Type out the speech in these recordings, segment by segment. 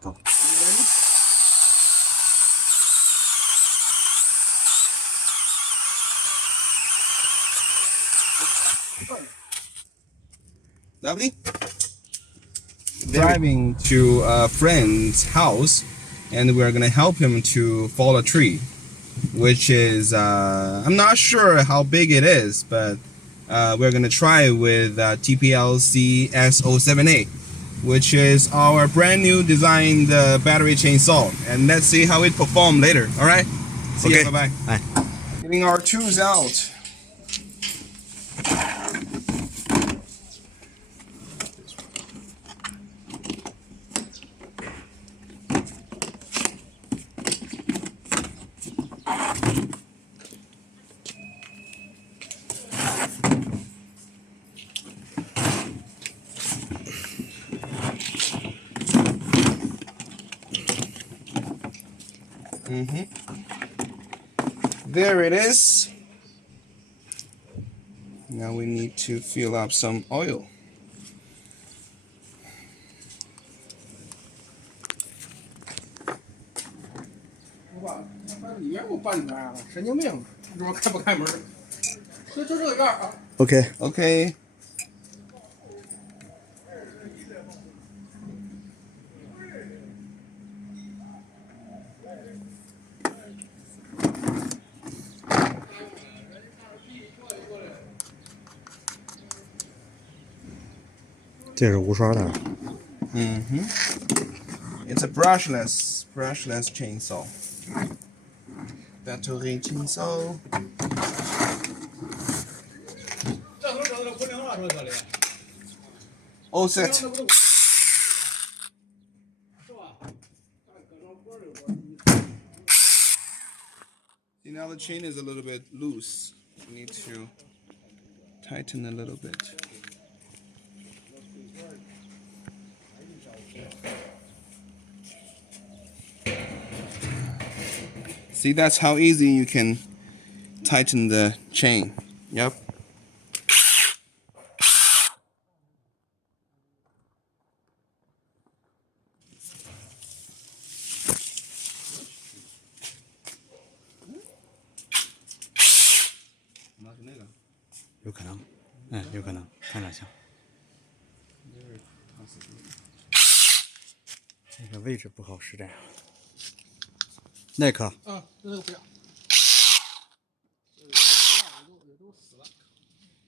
走。Lovely. Driving to a friend's house, and we're gonna help him to fall a tree, which is I'm not sure how big it is, but we're gonna try with TPLC S07A, which is our brand new designed battery chainsaw, and let's see how it performs later. All right. See Okay. you. Bye bye. Bye. Getting our tools out. There it is. Now we need to fill up some oil. 里面给我搬出来了，神经病！你说开不开门？就这个样啊。OK。OK。这是无刷的。It's a brushless chainsaw. Battery chainsaw. 这会整的不灵了，说这里。All set. 是吧？See, now the chain is a little bit loose. We need to tighten a little bit. See, that's how easy you can tighten the chain. Yep. Not 那个。有可能，有可能，看着像。那个位置不好使这样。耐克。那个不要。也都死了，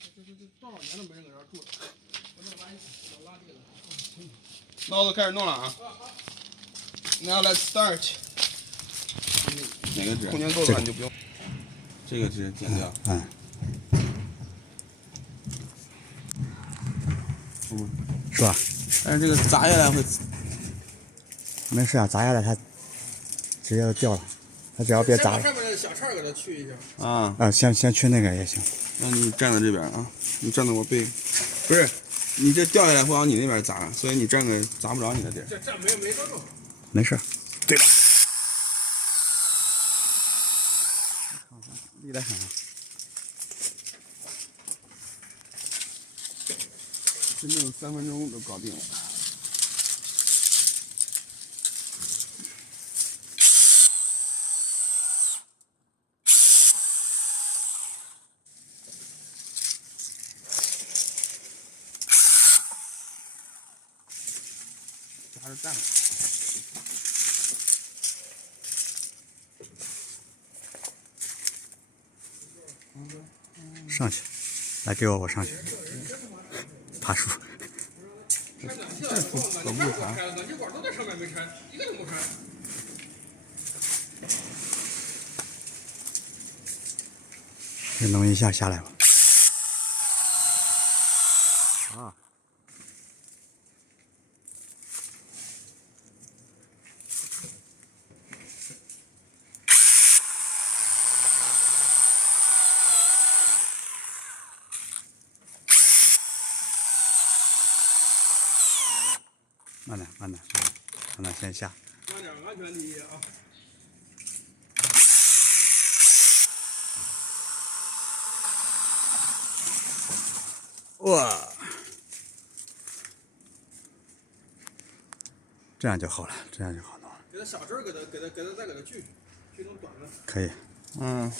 这多少年都没人搁这儿住了。我那玩意儿拉地了。刀子开始弄了啊。Now let's start. 哪个纸？空间够了你就不用。这个纸剪掉。是吧？但是这个砸下来会。没事啊，砸下来它直接就掉了，它只要别砸。上面的小叉给它去一下。啊，先去那个也行。那你站在这边啊，你站在我背，不是，你这掉下来会往你那边砸，所以你站个砸不着你的地儿。这没着住。没事。对吧？力来很。真正3分钟都搞定了。加着蛋。上去，来给我上去。爬树。这可不啥。暖气管都在上面没拆，一个都没拆。这弄一下下来吧。啊。慢点，先下。慢点，安全第一啊！哇，这样就好了，这样就好弄了。给它小针儿，给它再给它锯成短的。可以。嗯。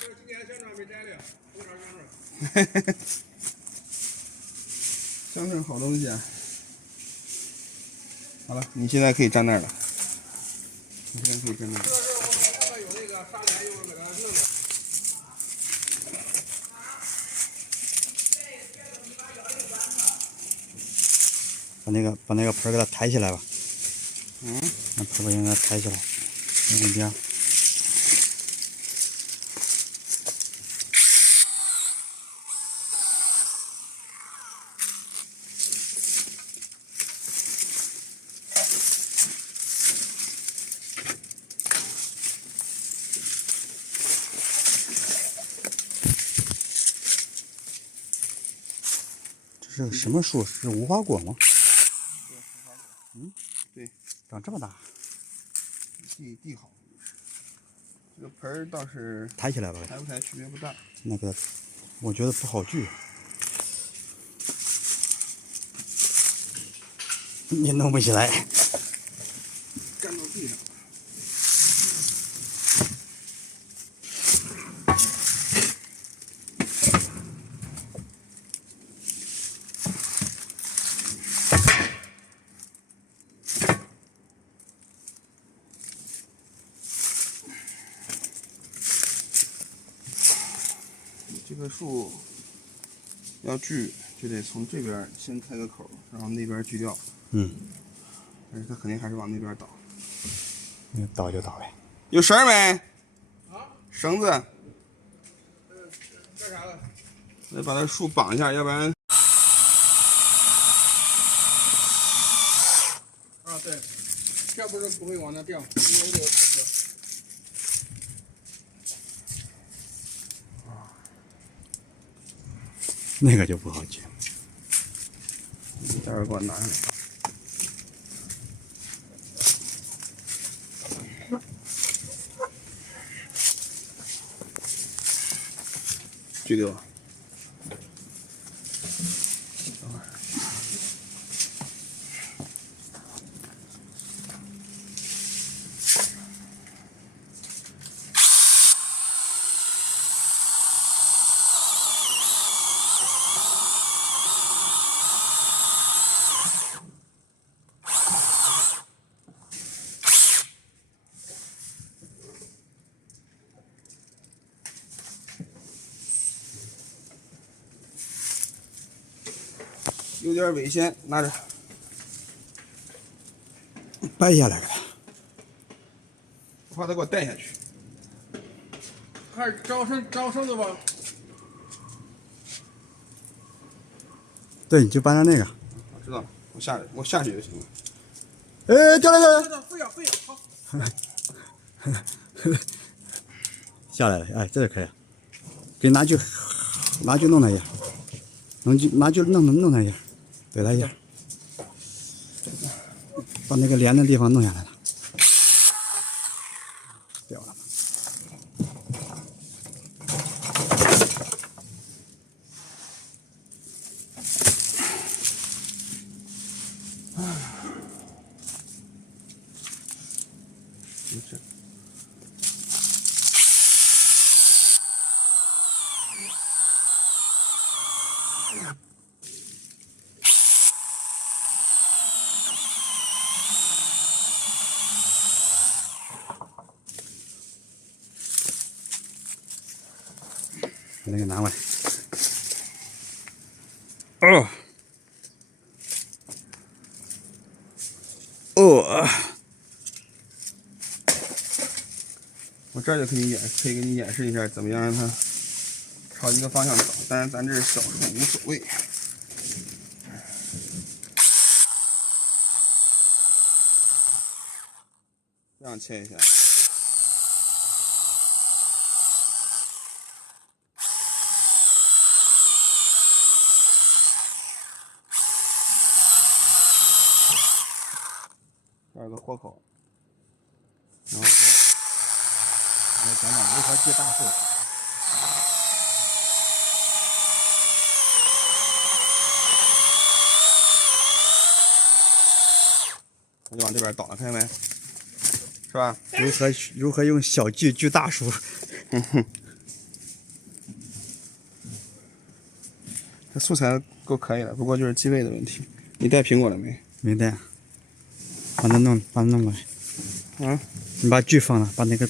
这今年香肠没摘了，红肠香肠。香肠好东西啊。好了，你现在可以站那儿了。你现在可以站那儿。这是我上面有那个砂帘，一会儿给它弄上。把那个盆给它抬起来吧。嗯。那盆应该抬起来，那边。这是什么树？是无花果吗？嗯，对，长这么大。地好，这个盆儿倒是抬起来吧，抬不抬区别不大。那个，我觉得不好锯。你弄不起来。干到地上。这个树要锯，就得从这边先开个口，然后那边锯掉。嗯。但是它肯定还是往那边倒。那倒就倒呗。有绳儿没？啊？绳子。干啥了？得把它树绑一下，要不然。啊，对，这不是不会往那掉，因为有车车。那个就不好锯。待会儿给我拿上来。锯给我。有点危险，拿着。掰下来了。我怕他给我带下去。还是招绳子吧。对，你就搬到那个。我知道了，我下去就行了。哎，掉了！飞呀，好。下来了，哎，这就可以。给拿锯弄它一下，拿锯弄它一下，怼它一下，把那个连的地方弄下来了。掉了。没事。把那个拿过来。哦。哦。我这儿就可以给你演示一下，怎么样让它朝一个方向走。当然，咱这是小树，无所谓。这样切一下。有个豁口，然后来讲讲如何锯大树。我就往这边倒了，看见没？是吧？如何用小锯锯大树？这素材够可以了，不过就是机位的问题。你带苹果了没？没带。把它弄过来。嗯。你把锯放了，把那个，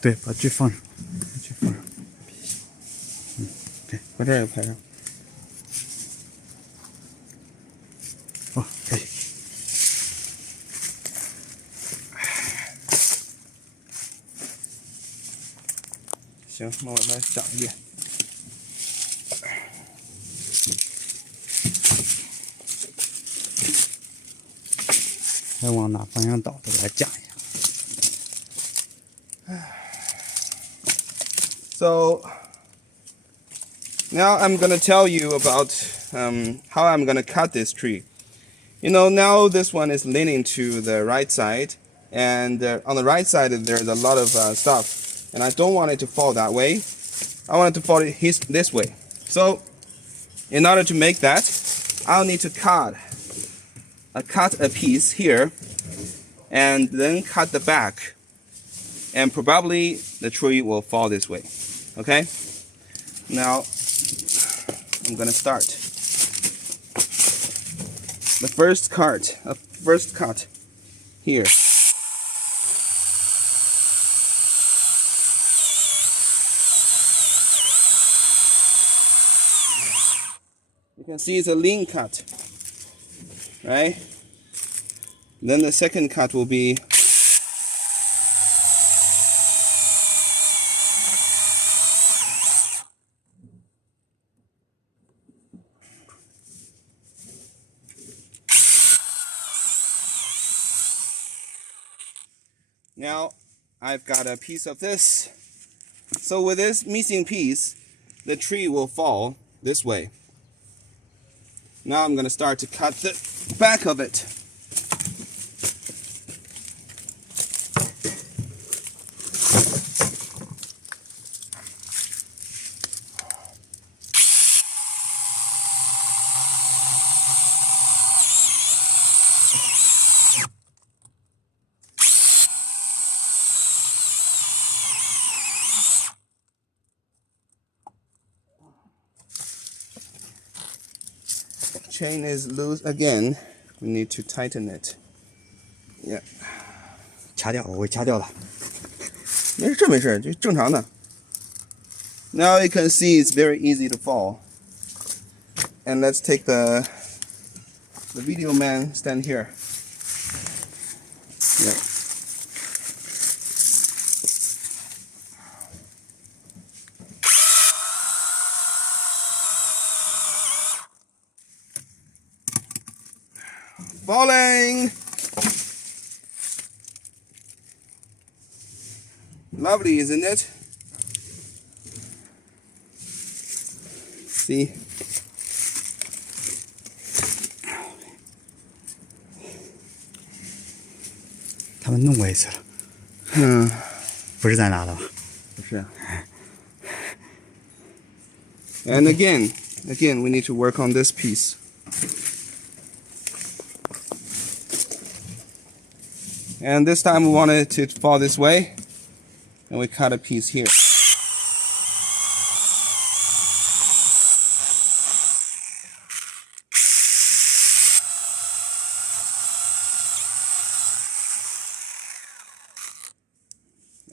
对，把锯放上，锯放上。对，把这儿也拍上。哦，可以。行，那我再讲一遍。还往哪方向倒？再给它讲一下。So now I'm gonna tell you about how I'm gonna cut this tree. You know, now this one is leaning to the right side, and on the right side there's a lot of stuff, and I don't want it to fall that way. I want it to fall this way. So in order to make that, I'll need to cut a piece here, and then cut the back, and probably the tree will fall this way. Okay? Now I'm gonna start. The first cut here. You can see it's a lean cut, right? Then the second cut will be now I've got a piece of this. So with this missing piece, the tree will fall this way. Now I'm going to start to cut the back of it. Chain is loose again. We need to tighten it. Yeah. 掐掉，我会掐掉的。没事，这没事，就正常的。Now you can see it's very easy to fall. And let's take the video man stand here. Yeah. Falling! Lovely, isn't it? See? 他们弄过一次了。不是咱俩的吧？不是。And again, we need to work on this piece. And this time we want it to fall this way, and we cut a piece here.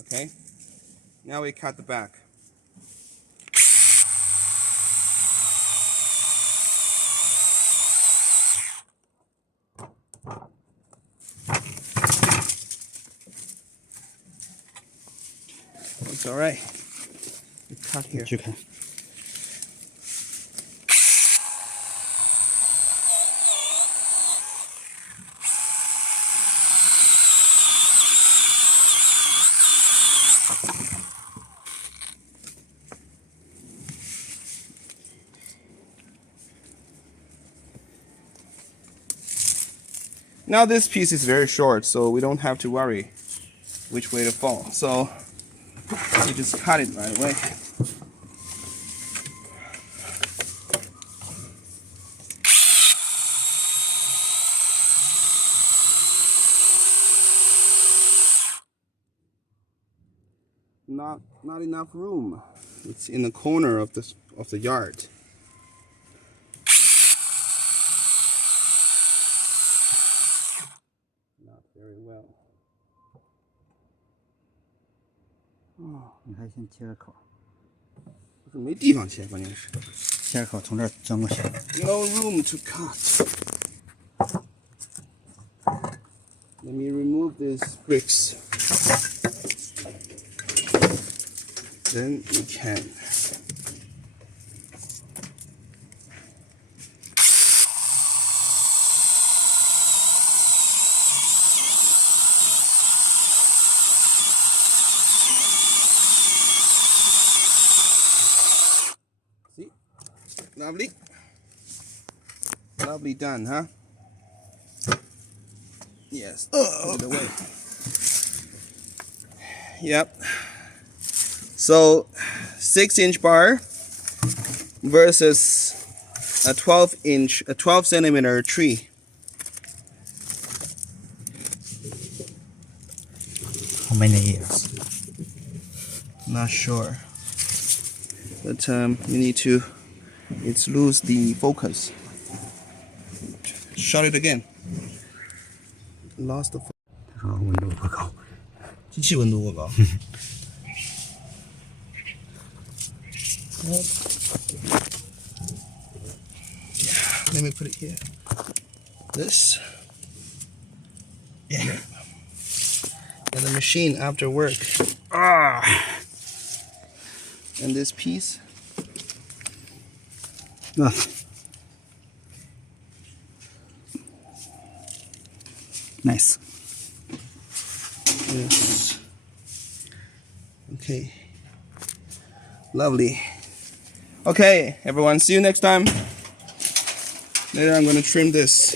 Okay, now we cut the back. It's all right. We cut here. 去看。Now this piece is very short, so we don't have to worry which way to fall. So you just cut it right away. Not enough room. It's in the corner of the yard. Not very well. 你还先切个口，不是没地方切，关键是切个口从这儿钻过去。 no room to cut. Let me remove these bricks. Then we can. See? Lovely. Lovely done, huh? Yes. Put it away. Yep. So 6-inch bar versus a 12 centimeter tree. How many years? Not sure. But you need to, it's lose the focus. Shut it again. Lost the focus. 他说温度不高。机器温度过高。Yeah, let me put it here. This. Yeah. And the machine after work. And this piece. Nice. Yes. Okay. Lovely. Okay, everyone, see you next time. Later I'm going to trim this.